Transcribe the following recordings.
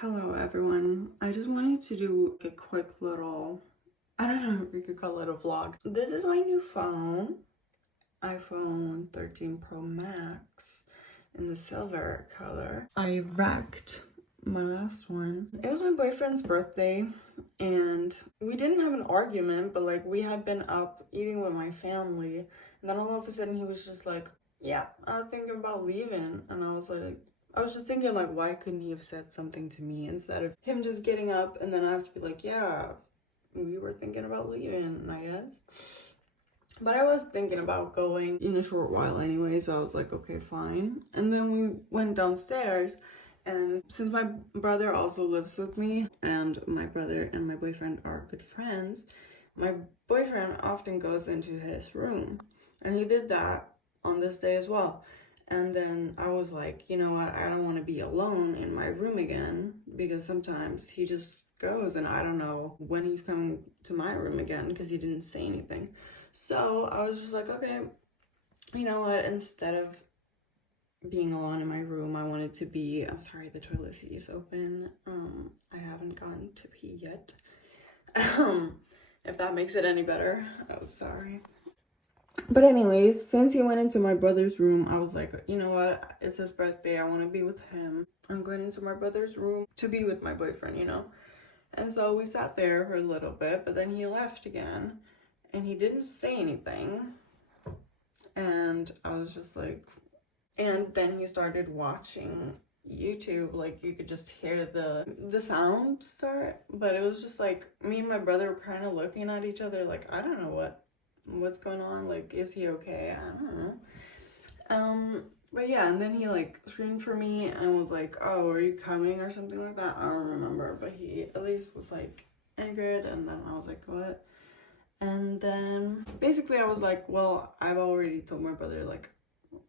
Hello everyone. I just wanted to do a quick little, I don't know if we could call it a vlog. This is my new phone, iPhone 13 Pro Max in the silver color. I wrecked my last one. It was my boyfriend's birthday and we didn't have an argument, but like we had been up eating with my family and then all of a sudden he was just like, yeah, I'm thinking about leaving. And I was just thinking, like, why couldn't he have said something to me instead of him just getting up and then I have to be like, yeah, we were thinking about leaving, I guess. But I was thinking about going in a short while anyway, so I was like, okay, fine. And then we went downstairs, and since my brother also lives with me, and my brother and my boyfriend are good friends, my boyfriend often goes into his room. And he did that on this day as well. And then I was like, you know what, I don't want to be alone in my room again because sometimes he just goes and I don't know when he's coming to my room again because he didn't say anything. So I was just like, okay, you know what, instead of being alone in my room, I wanted to be, I'm sorry, the toilet seat is open. I haven't gone to pee yet. If that makes it any better. Oh, sorry. But anyways, since he went into my brother's room, I was like, you know what? It's his birthday. I want to be with him. I'm going into my brother's room to be with my boyfriend, you know? And so we sat there for a little bit, but then he left again and he didn't say anything. And I was just like, and then he started watching YouTube. Like you could just hear the sound start, but it was just like me and my brother were kind of looking at each other like, I don't know what's going on, like is he okay? I don't know. But yeah, and then he like screamed for me and was like, oh, are you coming or something like that? I don't remember, but he at least was like angered. And then I was like, what? And then basically I was like, well, I've already told my brother like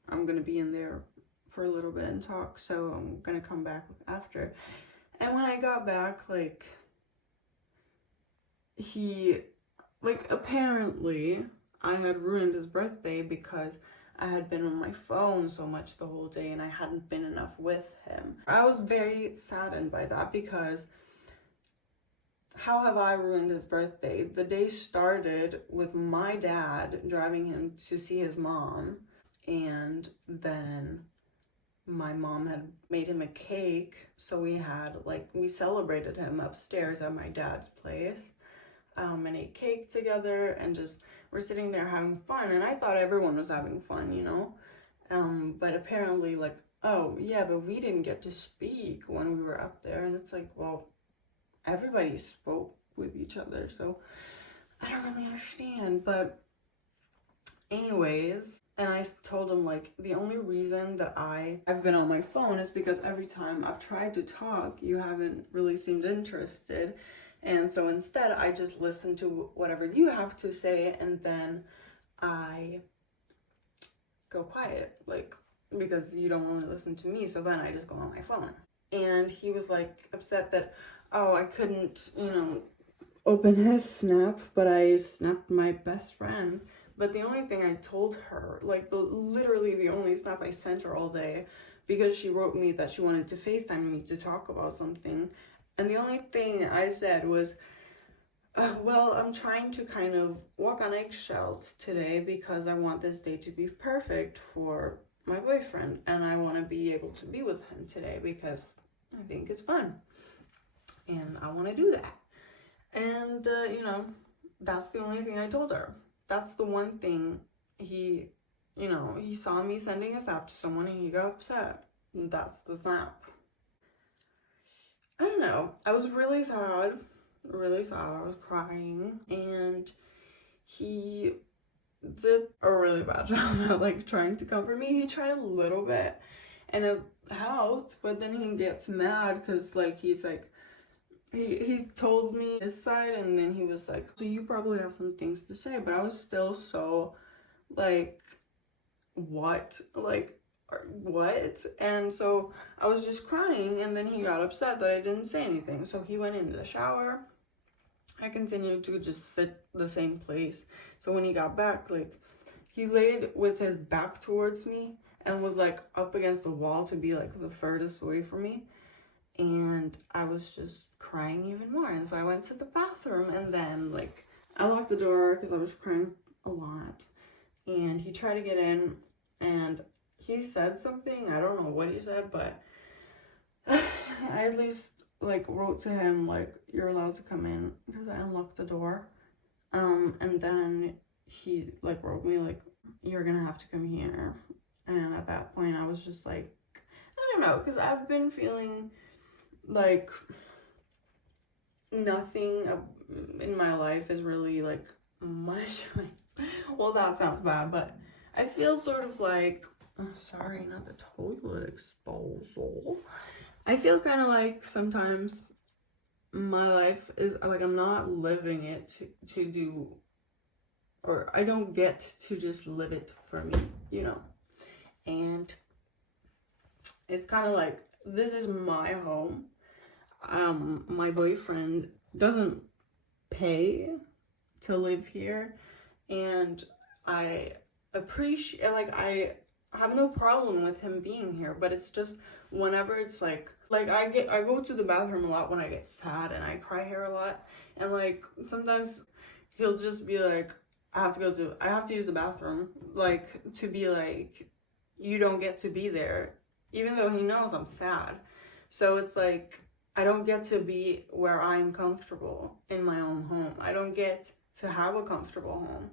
I'm gonna be in there for a little bit and talk, so I'm gonna come back after. And when I got back, like he, like apparently I had ruined his birthday because I had been on my phone so much the whole day and I hadn't been enough with him. I was very saddened by that because how have I ruined his birthday? The day started with my dad driving him to see his mom, and then my mom had made him a cake, so we celebrated him upstairs at my dad's place, and ate cake together and just we're sitting there having fun, and I thought everyone was having fun, you know, but apparently like, oh yeah, but we didn't get to speak when we were up there. And it's like, well, everybody spoke with each other, so I don't really understand. But anyways, and I told him like the only reason that I've been on my phone is because every time I've tried to talk, you haven't really seemed interested. And so instead I just listen to whatever you have to say and then I go quiet, like, because you don't want to listen to me, so then I just go on my phone. And he was like upset that, oh, I couldn't, you know, open his snap, but I snapped my best friend. But the only thing I told her, like literally the only snap I sent her all day, because she wrote me that she wanted to FaceTime me to talk about something, and the only thing I said was, well, I'm trying to kind of walk on eggshells today because I want this day to be perfect for my boyfriend and I want to be able to be with him today because I think it's fun and I want to do that. And, you know, that's the only thing I told her. That's the one thing he saw me sending a snap to someone and he got upset. And that's the snap. I don't know. I was really sad. Really sad. I was crying. And he did a really bad job at like trying to comfort me. He tried a little bit and it helped, but then he gets mad because like he's like, he told me his side and then he was like, so you probably have some things to say, but I was still so like, what? Like, what? And so I was just crying and then he got upset that I didn't say anything. So he went into the shower. I continued to just sit the same place. So when he got back, like, he laid with his back towards me and was like up against the wall to be like the furthest away from me. And and I was just crying even more. And so I went to the bathroom, and then like I locked the door because I was crying a lot. And he tried to get in, and he said something. I don't know what he said, but I at least like wrote to him like, you're allowed to come in, because I unlocked the door. And then he like wrote me like, you're gonna have to come here. And at that point I was just like, I don't know, because I've been feeling like nothing in my life is really like my choice. Well, that sounds bad, but I feel sort of like, oh, sorry, not the toilet exposal. I feel kind of like sometimes my life is like I'm not living it to do, or I don't get to just live it for me, you know. And it's kind of like, this is my home. My boyfriend doesn't pay to live here, and I appreciate, like, I have no problem with him being here, but it's just whenever it's like I go to the bathroom a lot when I get sad, and I cry here a lot, and like sometimes he'll just be like, I have to use the bathroom, like, to be like, you don't get to be there, even though he knows I'm sad. So it's like, I don't get to be where I'm comfortable in my own home. I don't get to have a comfortable home.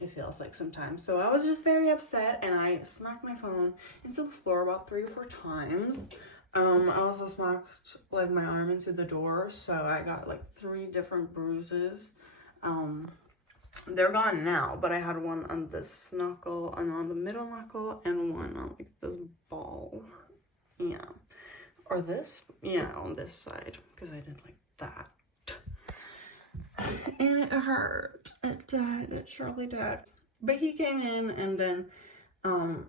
It feels like sometimes. So I was just very upset, and I smacked my phone into the floor about 3 or 4 times. I also smacked like my arm into the door, so I got like 3 different bruises. They're gone now, but I had one on this knuckle and on the middle knuckle, and one on like this ball. Yeah. Or this? Yeah, on this side, because I did like that. And it hurt. It did. It surely did. But he came in, and then,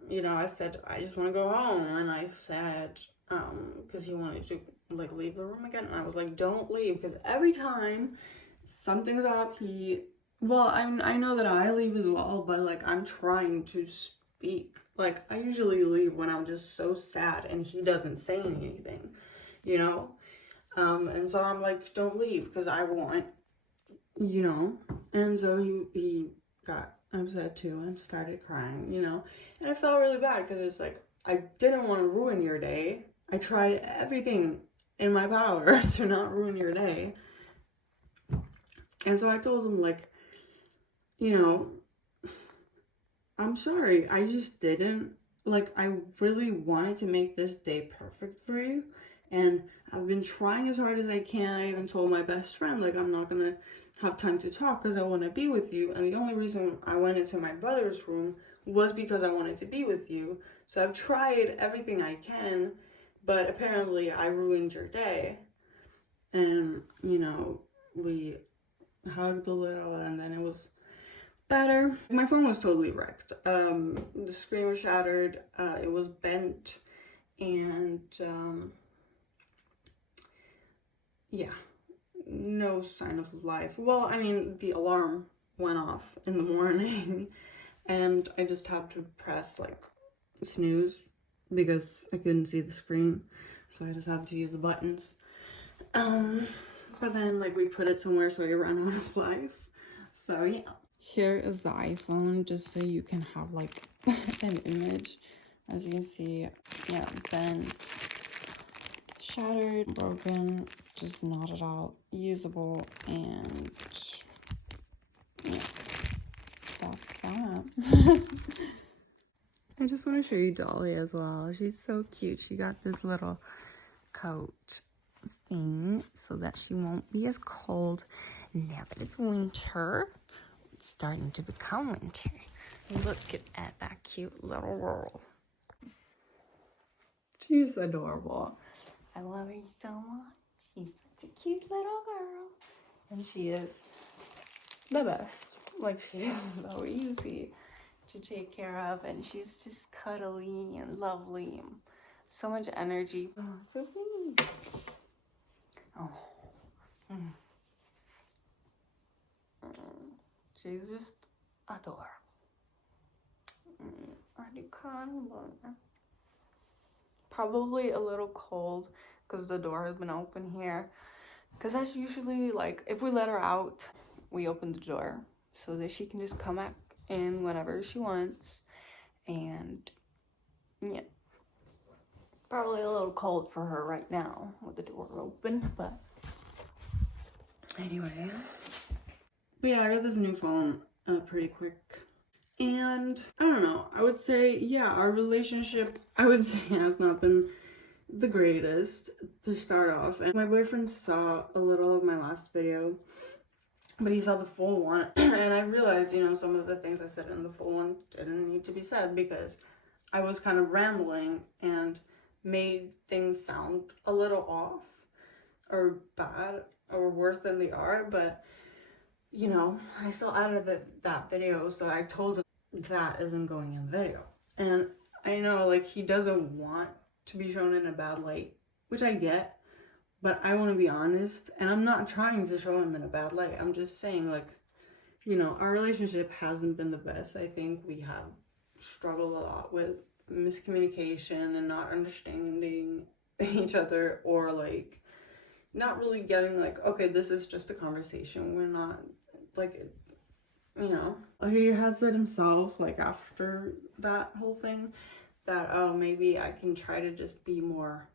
you know, I said, I just want to go home. And I said, because he wanted to, like, leave the room again. And I was like, don't leave. Because every time something's up, well, I know that I leave as well, but, like, I'm trying to speak. Like, I usually leave when I'm just so sad and he doesn't say anything, you know? And so I'm like, don't leave, because I want, you know. And so he got upset too and started crying, you know. And I felt really bad, because it's like, I didn't want to ruin your day. I tried everything in my power to not ruin your day. And so I told him, like, you know, I'm sorry, I just didn't, like, I really wanted to make this day perfect for you, and I've been trying as hard as I can. I even told my best friend, like, I'm not gonna have time to talk because I want to be with you, and the only reason I went into my brother's room was because I wanted to be with you. So I've tried everything I can, but apparently I ruined your day. And, you know, we hugged a little, and then it was better. My phone was totally wrecked. The screen was shattered, it was bent, and yeah, no sign of life. Well, I mean, the alarm went off in the morning, and I just had to press like snooze because I couldn't see the screen, so I just had to use the buttons. But then like we put it somewhere so I ran out of life. So yeah. Here is the iPhone, just so you can have like an image. As you can see, yeah, bent, shattered, broken, just not at all usable, and yeah, that's that. I just want to show you Dolly as well. She's so cute. She got this little coat thing so that she won't be as cold now that it's winter. It's starting to become winter. Look at that cute little girl. She's adorable. I love her so much. She's such a cute little girl. And she is the best. Like, she is so easy to take care of, and she's just cuddly and lovely and so much energy. Oh, so cute. Oh. Mm. She's just adorable. Probably a little cold because the door has been open here. Because that's usually, like, if we let her out, we open the door so that she can just come back in whenever she wants. And, yeah. Probably a little cold for her right now with the door open, but anyway. But yeah, I got this new phone pretty quick. And I don't know, I would say, yeah, our relationship, I would say, has not been the greatest to start off. And my boyfriend saw a little of my last video, but he saw the full one. And I realized, you know, some of the things I said in the full one didn't need to be said because I was kind of rambling and made things sound a little off or bad or worse than they are. But, you know, I still added that video, so I told him that isn't going in the video. And I know, like, he doesn't want to be shown in a bad light, which I get, but I want to be honest, and I'm not trying to show him in a bad light. I'm just saying, like, you know, our relationship hasn't been the best. I think we have struggled a lot with miscommunication and not understanding each other, or like not really getting like, okay, this is just a conversation, we're not like, you know. He has said himself, like, after that whole thing, that, oh, maybe I can try to just be more,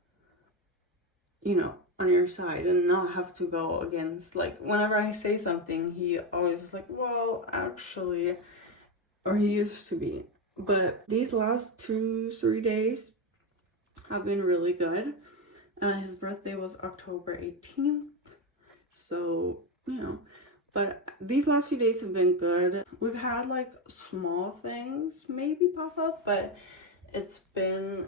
you know, on your side and not have to go against, like, whenever I say something, he always is like, well, actually, or he used to be. But these last 2-3 days have been really good. His birthday was October 18th, so, you know, but these last few days have been good. We've had like small things maybe pop up, but it's been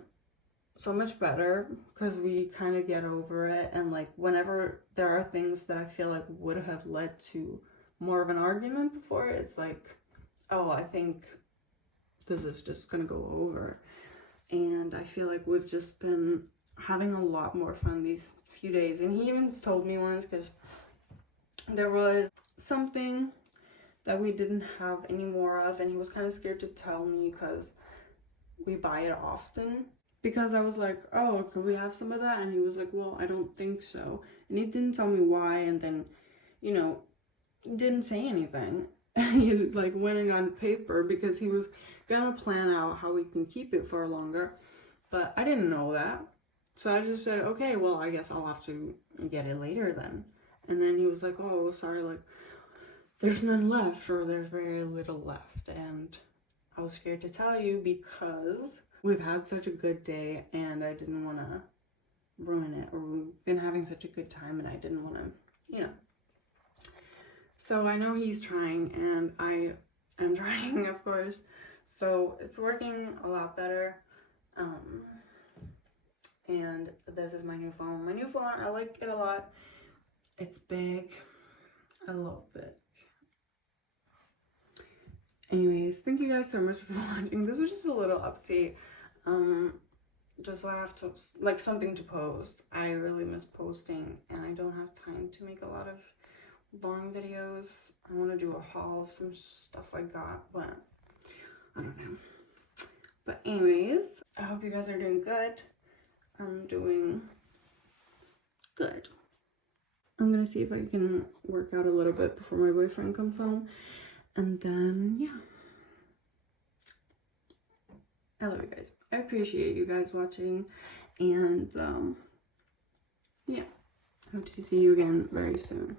so much better because we kind of get over it. And like whenever there are things that I feel like would have led to more of an argument before, it's like, oh, I think this is just gonna go over. And I feel like we've just been having a lot more fun these few days. And he even told me once, because there was something that we didn't have any more of, and he was kind of scared to tell me because we buy it often. Because I was like, oh, could we have some of that? And he was like, well, I don't think so. And he didn't tell me why, and then, you know, didn't say anything. He like went and got paper because he was gonna plan out how we can keep it for longer. But I didn't know that. So I just said, okay, well, I guess I'll have to get it later then. And then he was like, oh, sorry, like, there's none left, or there's very little left. And I was scared to tell you because we've had such a good day and I didn't want to ruin it, or we've been having such a good time and I didn't want to, you know. So I know he's trying and I am trying, of course. So it's working a lot better. And this is my new phone. My new phone, I like it a lot. It's big. I love big. Anyways, thank you guys so much for watching. This was just a little update. Just so I have to, like, something to post. I really miss posting and I don't have time to make a lot of long videos. I want to do a haul of some stuff I got, but I don't know. But anyways, I hope you guys are doing good. I'm doing good. I'm gonna see if I can work out a little bit before my boyfriend comes home. And then, yeah. I love you guys. I appreciate you guys watching. And, yeah. I hope to see you again very soon.